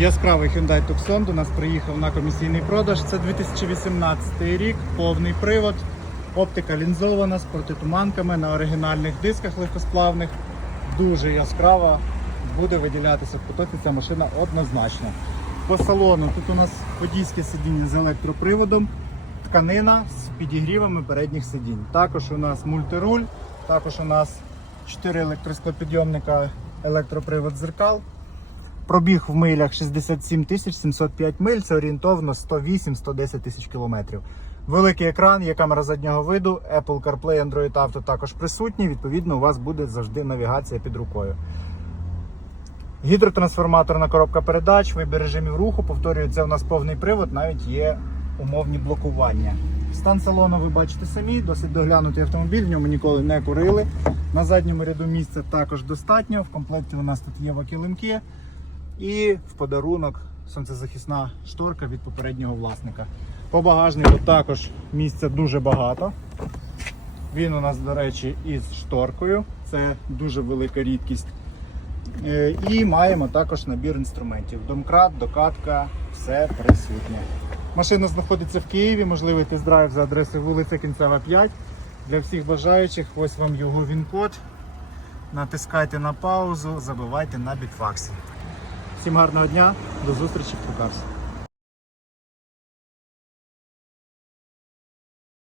Яскравий Hyundai Tucson до нас приїхав на комісійний продаж. Це 2018 рік, повний привод, оптика лінзована з протитуманками на оригінальних дисках легкосплавних. Дуже яскрава, буде виділятися в потоці ця машина однозначно. По салону тут у нас водійське сидіння з електроприводом, тканина з підігрівами передніх сидінь. Також у нас мультируль, також у нас 4 електросклопідйомника, електропривод зеркал. Пробіг в милях 67 тисяч 705 миль, це орієнтовно 108-110 тисяч кілометрів. Великий екран, є камера заднього виду, Apple CarPlay, Android Auto також присутні. Відповідно, у вас буде завжди навігація під рукою. Гідротрансформаторна коробка передач, вибір режимів руху. Повторюю, це у нас повний привод, навіть є умовні блокування. Стан салону ви бачите самі, досить доглянутий автомобіль, в ньому ніколи не курили. На задньому ряду місця також достатньо. В комплекті у нас тут є вакілинки і в подарунок сонцезахисна шторка від попереднього власника. По багажнику також місця дуже багато. Він у нас, до речі, із шторкою. Це дуже велика рідкість. Е, І маємо також набір інструментів. Домкрат, докатка, все присутнє. Машина знаходиться в Києві, можливий тест-драйв за адресою вулиця Кінцева 5. Для всіх бажаючих, ось вам його він-код. Натискайте на паузу, забивайте на бітфаксі. Всім гарного дня, до зустрічі в Прокарсі.